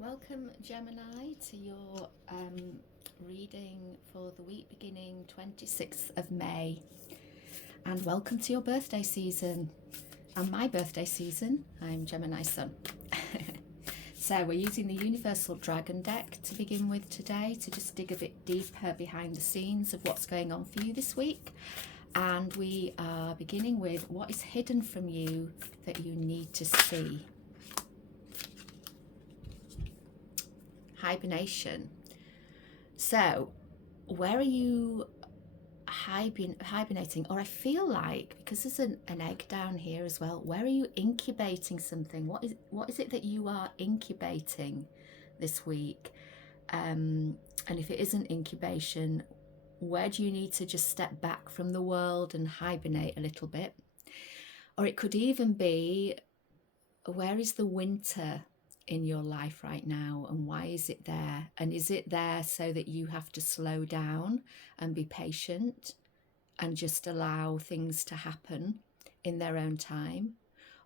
Welcome, Gemini, to your reading for the week beginning 26th of May. And welcome to your birthday season and my birthday season. I'm Gemini Sun. So we're using the Universal Dragon deck to begin with today to just dig a bit deeper behind the scenes of what's going on for you this week. And we are beginning with what is hidden from you that you need to see. Hibernation. So where are you hibernating? Or I feel like, because there's an egg down here as well, where are you incubating something? What is it that you are incubating this week? And if it isn't incubation, where do you need to just step back from the world and hibernate a little bit? Or it could even be, where is the winter in your life right now, and why is it there? And is it there so that you have to slow down and be patient and just allow things to happen in their own time?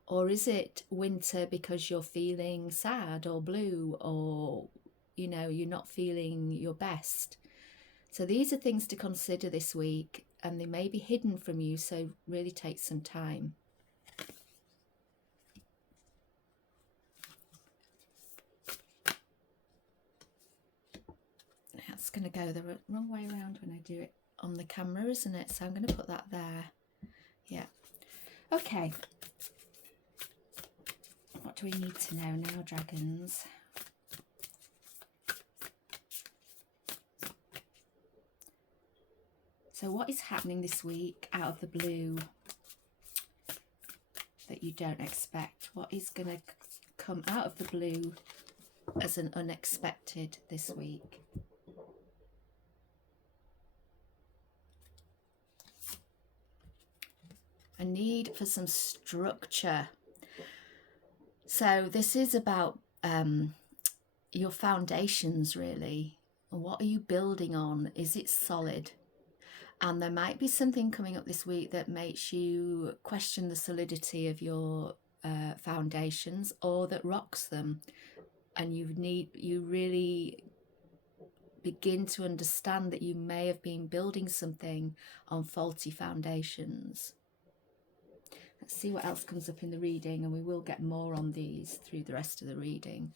Or is it winter because you're feeling sad or blue, or you're not feeling your best? So these are things to consider this week, and they may be hidden from you, so really take some time. It's going to go the wrong way around when I do it on the camera, isn't it? So I'm going to put that there. Yeah. Okay. What do we need to know now, dragons? So what is happening this week out of the blue that you don't expect? What is going to come out of the blue as an unexpected this week? A need for some structure. So this is about your foundations, really. What are you building on? Is it solid? And there might be something coming up this week that makes you question the solidity of your foundations, or that rocks them, and you really begin to understand that you may have been building something on faulty foundations. Let's see what else comes up in the reading, and we will get more on these through the rest of the reading.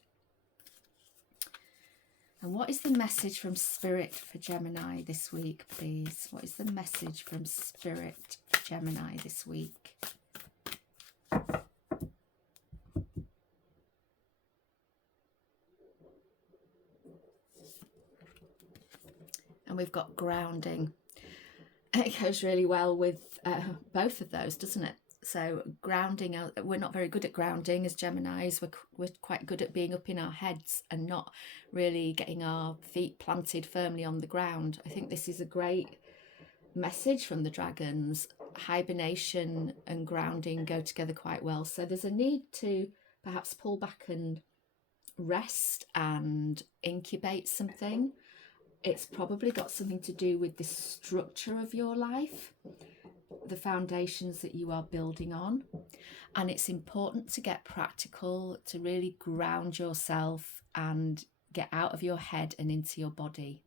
And what is the message from Spirit for Gemini this week, please? What is the message from Spirit for Gemini this week? And we've got grounding. It goes really well with both of those, doesn't it? So grounding, we're not very good at grounding as Geminis. We're quite good at being up in our heads and not really getting our feet planted firmly on the ground. I think this is a great message from the dragons. Hibernation and grounding go together quite well. So there's a need to perhaps pull back and rest and incubate something. It's probably got something to do with the structure of your life, the foundations that you are building on. And it's important to get practical, to really ground yourself and get out of your head and into your body.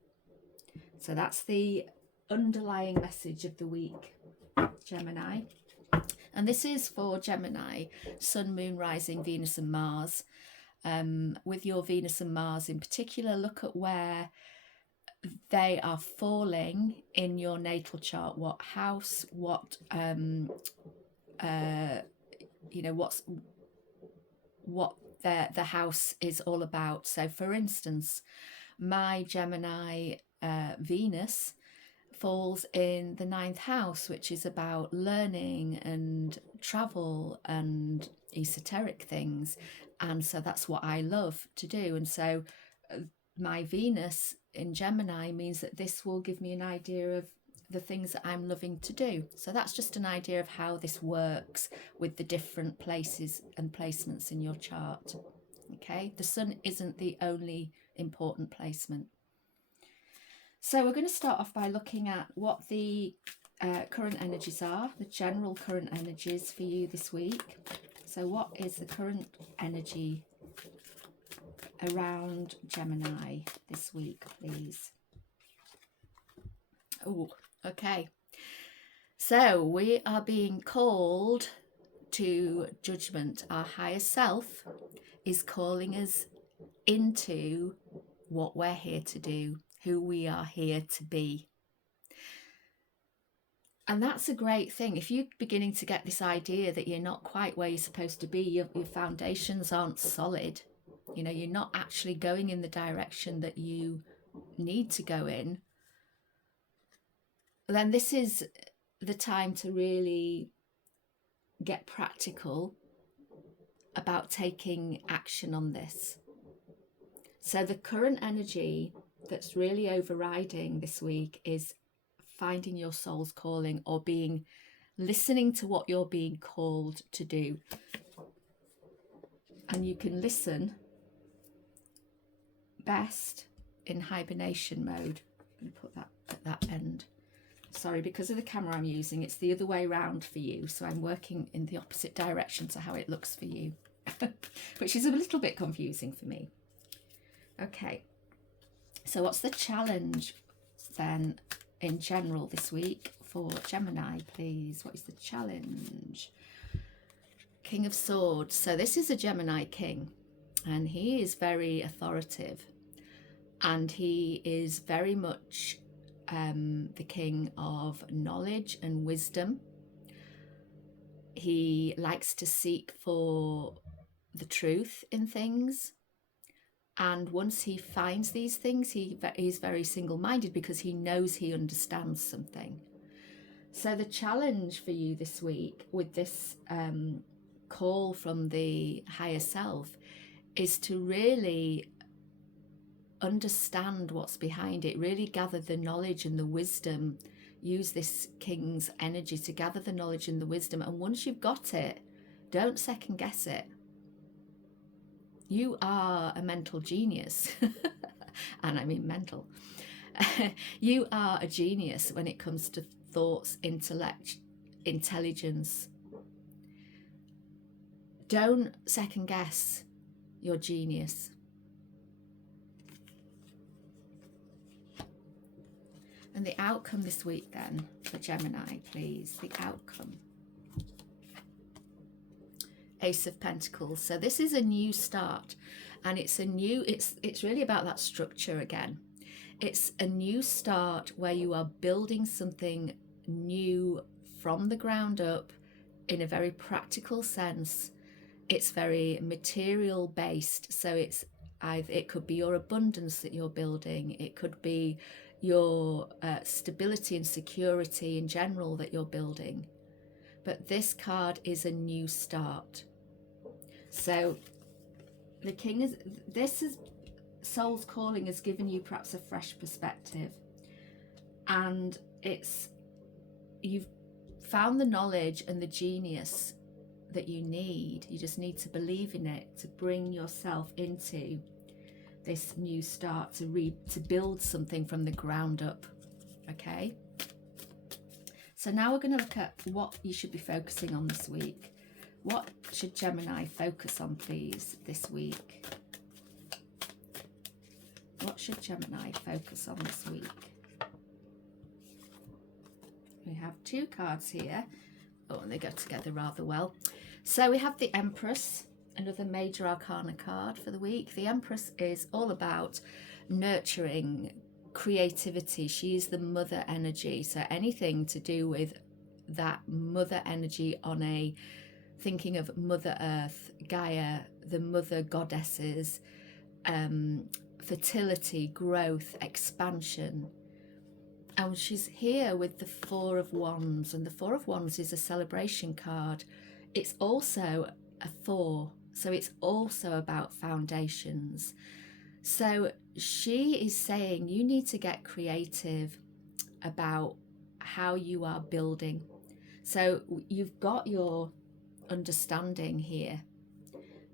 So that's the underlying message of the week, Gemini. And this is for Gemini, Sun, Moon, Rising, Venus and Mars. With your Venus and Mars in particular, look at where they are falling in your natal chart, what house, what the house is all about. So for instance, my Gemini Venus falls in the 9th house, which is about learning and travel and esoteric things, and so that's what I love to do. And so my Venus in Gemini means that this will give me an idea of the things that I'm loving to do. So that's just an idea of how this works with the different places and placements in your chart. Okay, the Sun isn't the only important placement. So we're going to start off by looking at what the current energies are, the general current energies for you this week. So what is the current energy around Gemini this week, please. Oh, okay. So we are being called to judgment. Our higher self is calling us into what we're here to do, who we are here to be. And that's a great thing. If you're beginning to get this idea that you're not quite where you're supposed to be, your foundations aren't solid, you know, you're not actually going in the direction that you need to go in, then this is the time to really get practical about taking action on this. So the current energy that's really overriding this week is finding your soul's calling, or listening to what you're being called to do. And you can listen best in hibernation mode. I'm going to put that at that end. Sorry, because of the camera I'm using, it's the other way around for you. So I'm working in the opposite direction to how it looks for you, which is a little bit confusing for me. Okay, so what's the challenge then in general this week for Gemini, please? What is the challenge? King of Swords. So this is a Gemini king, and he is very authoritative, and he is very much the king of knowledge and wisdom. He likes to seek for the truth in things, and once he finds these things, he's very single-minded because he knows he understands something. So the challenge for you this week with this call from the higher self is to really understand what's behind it, really gather the knowledge and the wisdom. Use this king's energy to gather the knowledge and the wisdom, and once you've got it, don't second guess it. You are a mental genius. And I mean mental. You are a genius when it comes to thoughts, intellect, intelligence. Don't second guess your genius. And the outcome this week then for Gemini, please. The outcome. Ace of Pentacles. So this is a new start, and it's really about that structure again. It's a new start where you are building something new from the ground up in a very practical sense. It's very material based, so it could be your abundance that you're building, it could be your stability and security in general that you're building. But this card is a new start. So the king soul's calling has given you perhaps a fresh perspective, and you've found the knowledge and the genius that you need. You just need to believe in it to bring yourself into this new start, to build something from the ground up. Okay, so now we're going to look at what you should be focusing on this week. What should Gemini focus on, please, this week? What should Gemini focus on this week? We have two cards here. Oh, and they go together rather well. So we have the Empress, another major arcana card for the week. The Empress is all about nurturing, creativity. She is the mother energy. So anything to do with that mother energy thinking of Mother Earth, Gaia, the mother goddesses, fertility, growth, expansion. And she's here with the Four of Wands, and the Four of Wands is a celebration card. It's also a 4, so it's also about foundations. So she is saying you need to get creative about how you are building. So you've got your understanding here.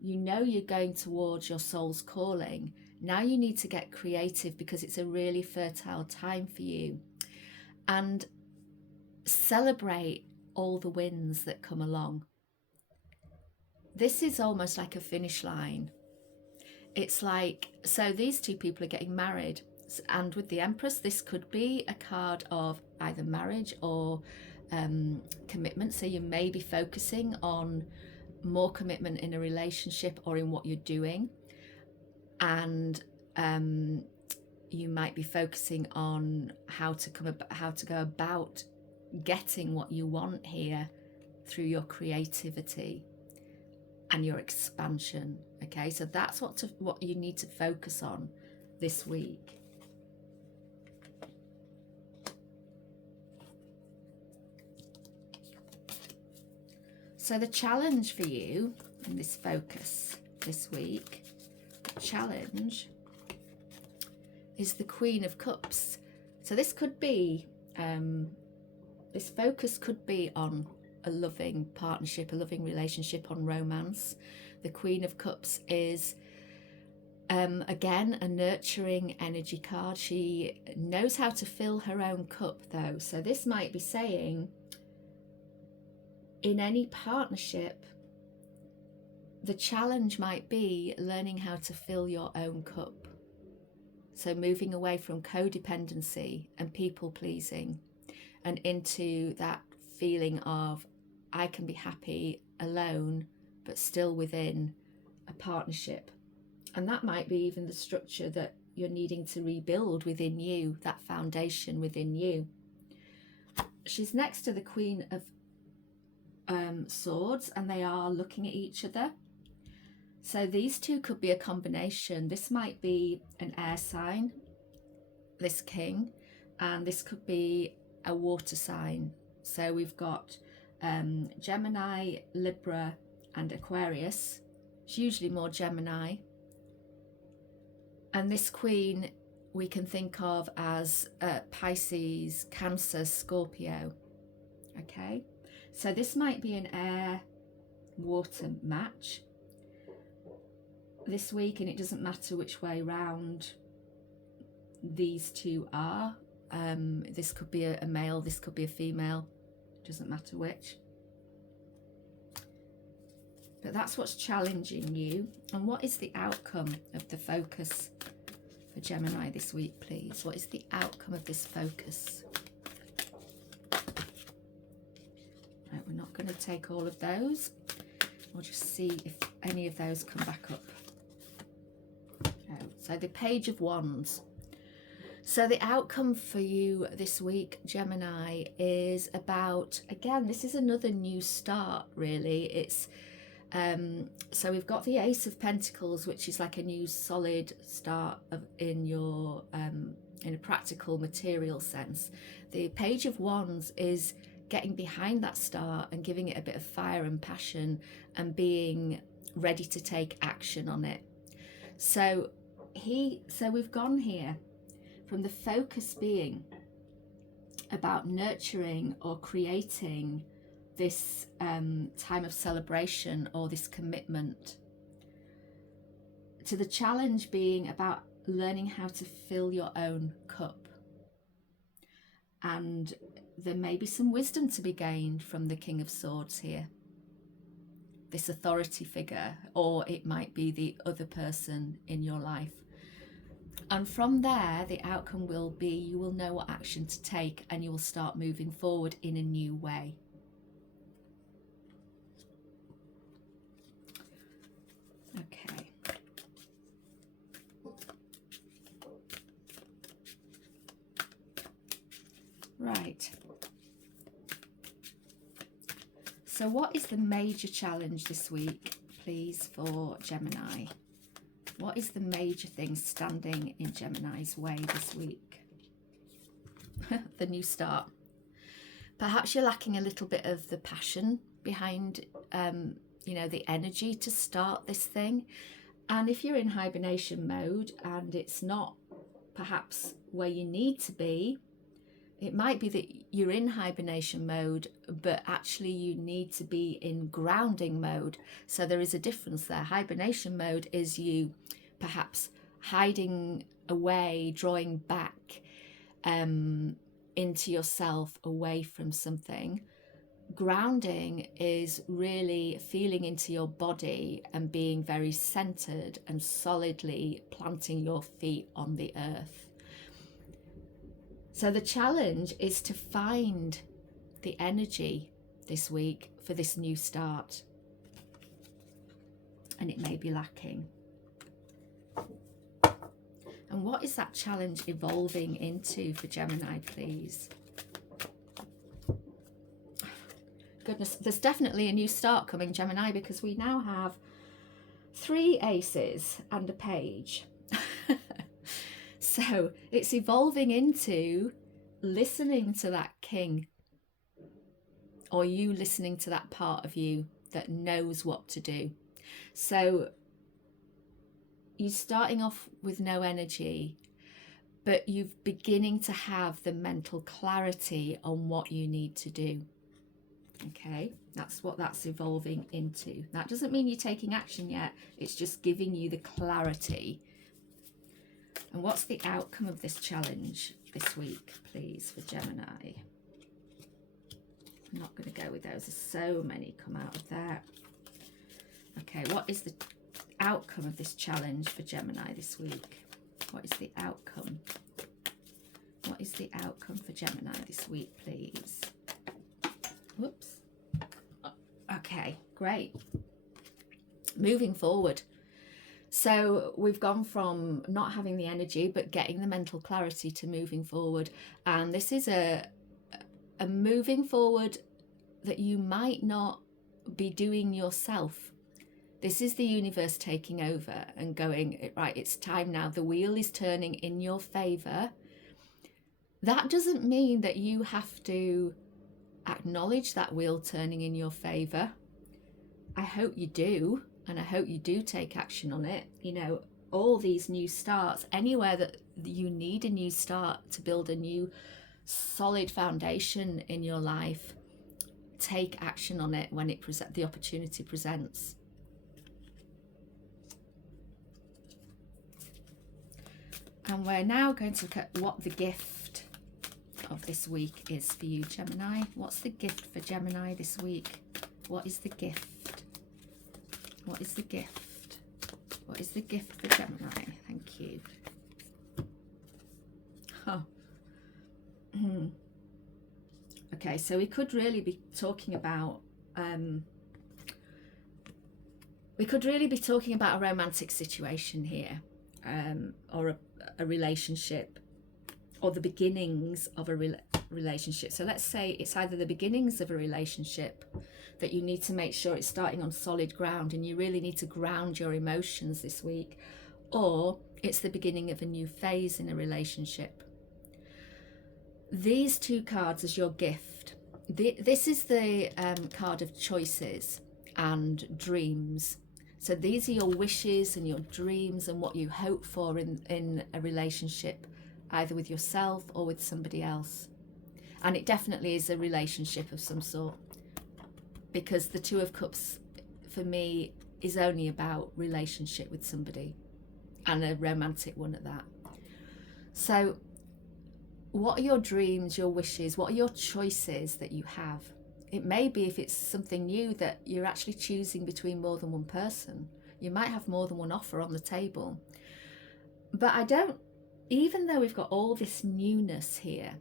You know you're going towards your soul's calling. Now you need to get creative because it's a really fertile time for you. And celebrate all the wins that come along. This is almost like a finish line. it's like, so these two people are getting married, and with the Empress, this could be a card of either marriage or commitment. So you may be focusing on more commitment in a relationship or in what you're doing, and you might be focusing on how to go about getting what you want here through your creativity and your expansion. Okay, so that's what you need to focus on this week. So the challenge for you in this focus this week, the challenge is the Queen of Cups. So this could be, this focus could be on a loving partnership, a loving relationship, on romance. The Queen of Cups is, again, a nurturing energy card. She knows how to fill her own cup, though. So this might be saying, in any partnership, the challenge might be learning how to fill your own cup. So moving away from codependency and people pleasing and into that feeling of, I can be happy alone, but still within a partnership. And that might be even the structure that you're needing to rebuild within you, that foundation within you. She's next to the Queen of Swords, and they are looking at each other. So these two could be a combination. This might be an air sign, this king, and this could be a water sign. So we've got Gemini, Libra and Aquarius. It's usually more Gemini. And this queen we can think of as Pisces, Cancer, Scorpio. Okay, so this might be an air-water match this week, and it doesn't matter which way round these two are. This could be a male, this could be a female, doesn't matter which. But that's what's challenging you. And what is the outcome of the focus for Gemini this week, please? What is the outcome of this focus? Right, we're not going to take all of those. We'll just see if any of those come back up. So the Page of Wands. So the outcome for you this week, Gemini, is about, again, this is another new start, really. It's so we've got the Ace of Pentacles, which is like a new solid start in your in a practical material sense. The Page of Wands is getting behind that start and giving it a bit of fire and passion and being ready to take action on it. So we've gone here from the focus being about nurturing or creating this time of celebration or this commitment, to the challenge being about learning how to fill your own cup. And there may be some wisdom to be gained from the King of Swords here, this authority figure, or it might be the other person in your life. And from there, the outcome will be you will know what action to take and you will start moving forward in a new way. Okay. Right. So what is the major challenge this week, please, for Gemini? What is the major thing standing in Gemini's way this week? The new start. Perhaps you're lacking a little bit of the passion behind, the energy to start this thing. And if you're in hibernation mode and it's not perhaps where you need to be, it might be that you're in hibernation mode, but actually you need to be in grounding mode. So there is a difference there. Hibernation mode is you perhaps hiding away, drawing back into yourself, away from something. grounding is really feeling into your body and being very centered and solidly planting your feet on the earth. So the challenge is to find the energy this week for this new start, and it may be lacking. And what is that challenge evolving into for Gemini, please? Goodness, there's definitely a new start coming, Gemini, because we now have 3 aces and a page. So it's evolving into listening to that king, or you listening to that part of you that knows what to do. So you're starting off with no energy, but you're beginning to have the mental clarity on what you need to do. Okay, that's what that's evolving into. That doesn't mean you're taking action yet. It's just giving you the clarity. And what's the outcome of this challenge this week, please, for Gemini? I'm not going to go with those. There's so many come out of there. Okay, what is the outcome of this challenge for Gemini this week? What is the outcome? What is the outcome for Gemini this week, please? Whoops. Okay, great. Moving forward. So we've gone from not having the energy but getting the mental clarity to moving forward. And this is a moving forward that you might not be doing yourself. This is the universe taking over and going, right, it's time now. The wheel is turning in your favor. That doesn't mean that you have to acknowledge that wheel turning in your favor. I hope you do, and I hope you do take action on it. You know, all these new starts, anywhere that you need a new start to build a new solid foundation in your life, take action on it when the opportunity presents. And we're now going to look at what the gift of this week is for you, Gemini. What's the gift for Gemini this week? What is the gift? What is the gift? What is the gift for Gemini? Thank you. Oh. Okay, so we could really be talking about a romantic situation here, or a relationship, or the beginnings of a relationship. So let's say it's either the beginnings of a relationship that you need to make sure it's starting on solid ground and you really need to ground your emotions this week, or it's the beginning of a new phase in a relationship. These 2 cards as your gift. This is the card of choices and dreams. So these are your wishes and your dreams and what you hope for in a relationship, either with yourself or with somebody else. And it definitely is a relationship of some sort, because the 2 of Cups for me is only about relationship with somebody, and a romantic one at that. So what are your dreams, your wishes? What are your choices that you have? It may be, if it's something new, that you're actually choosing between more than one person. You might have more than one offer on the table. But even though we've got all this newness here,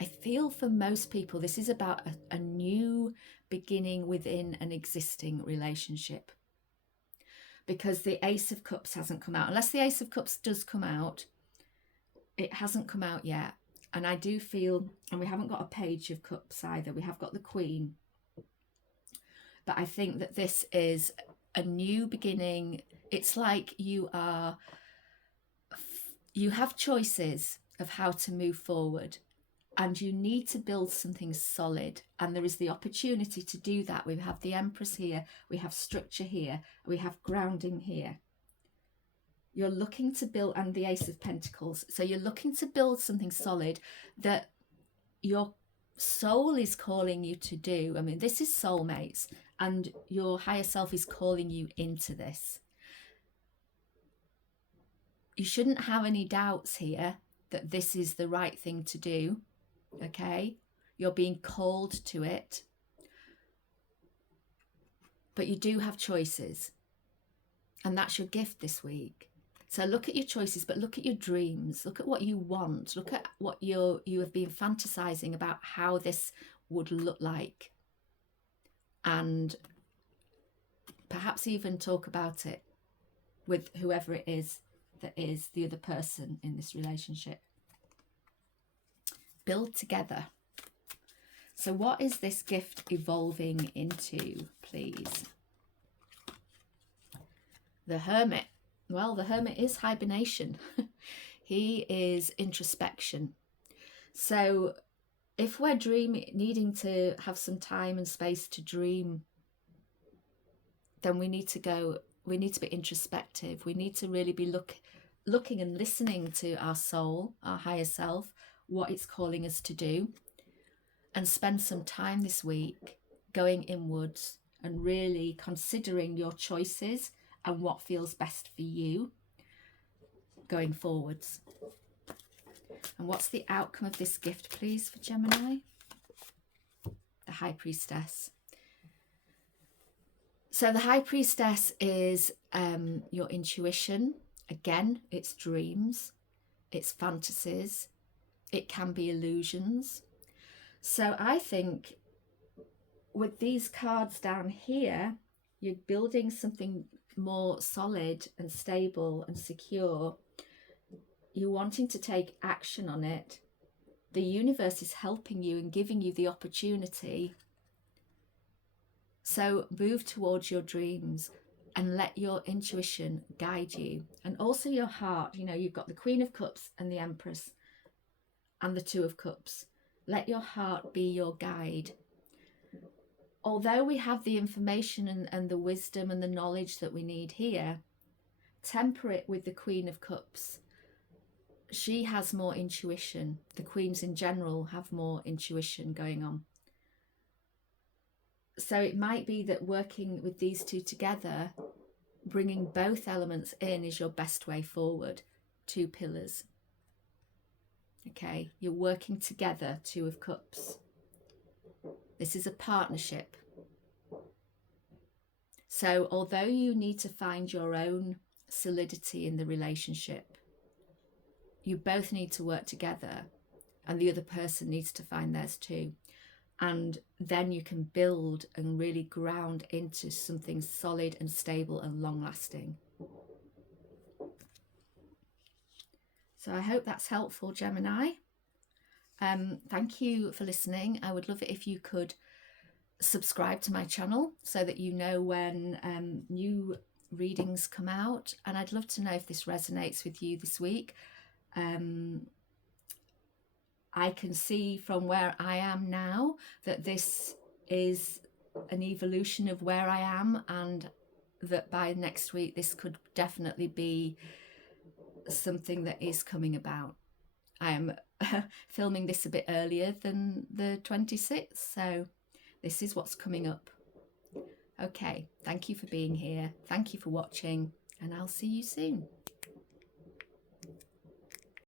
I feel for most people this is about a new beginning within an existing relationship. Because the Ace of Cups hasn't come out. Unless the Ace of Cups does come out, it hasn't come out yet. And I do feel, and we haven't got a Page of Cups either, we have got the Queen. But I think that this is a new beginning. It's like you have choices of how to move forward, and you need to build something solid. And there is the opportunity to do that. We have the Empress here, we have structure here, we have grounding here. You're looking to build, and the Ace of Pentacles. So you're looking to build something solid that your soul is calling you to do. I mean, this is soulmates, and your higher self is calling you into this. You shouldn't have any doubts here that this is the right thing to do, okay? You're being called to it. but you do have choices, and that's your gift this week. So look at your choices, but look at your dreams. Look at what you want. Look at what you have been fantasizing about how this would look like, and perhaps even talk about it with whoever it is that is the other person in this relationship. Build together. So what is this gift evolving into, please? The Hermit. Well, the Hermit is hibernation. He is introspection. So if we're needing to have some time and space to dream, then we need to be introspective. We need to really be looking and listening to our soul, our higher self, what it's calling us to do, and spend some time this week going inwards and really considering your choices and what feels best for you going forwards. And what's the outcome of this gift, please, for Gemini? The High Priestess. So the High Priestess is your intuition. Again, it's dreams, it's fantasies, it can be illusions. So I think with these cards down here, you're building something more solid and stable and secure. You're wanting to take action on it. The universe is helping you and giving you the opportunity. So move towards your dreams and let your intuition guide you. And also your heart. You know, you've got the Queen of Cups and the Empress and the Two of Cups. Let your heart be your guide. Although we have the information and the wisdom and the knowledge that we need here, temper it with the Queen of Cups. She has more intuition. The queens in general have more intuition going on. So it might be that working with these two together, bringing both elements in, is your best way forward. Two pillars. Okay, you're working together, Two of Cups. This is a partnership. So although you need to find your own solidity in the relationship, you both need to work together, and the other person needs to find theirs too. And then you can build and really ground into something solid and stable and long lasting. So I hope that's helpful, Gemini. Thank you for listening. I would love it if you could subscribe to my channel so that you know when new readings come out. And I'd love to know if this resonates with you this week. I can see from where I am now that this is an evolution of where I am, and that by next week this could definitely be something that is coming about. I am filming this a bit earlier than the 26th, so this is what's coming up. Okay, thank you for being here. Thank you for watching, and I'll see you soon.